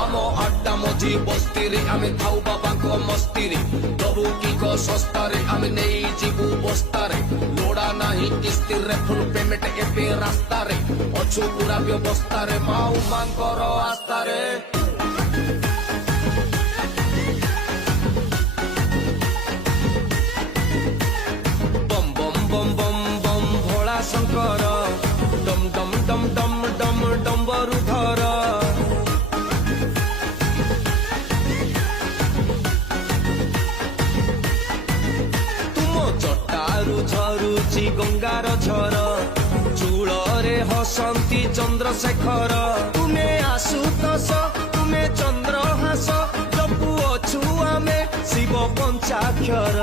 आम आड्डा मझी बस्ती आम थाऊ बाबा मस्ती दबू की सस्तार आम नहीं जीवु बस्तार लोड़ा नहीं किस्ती फुल पेमेंट एबे रास्ता अच्छु पूरा व्यवस्था माऊ मांकर आस्था बम बम बम बम बम भोला शंकर डम डम डम डम डम डम्बरु धर तुम जटारु झरुची गंगार झर चूଳରେ हसंती चंद्रशेखर तुमे आशुतोष तुमे चंद्रहास जपु अछु आमे शिव पंचाक्षर।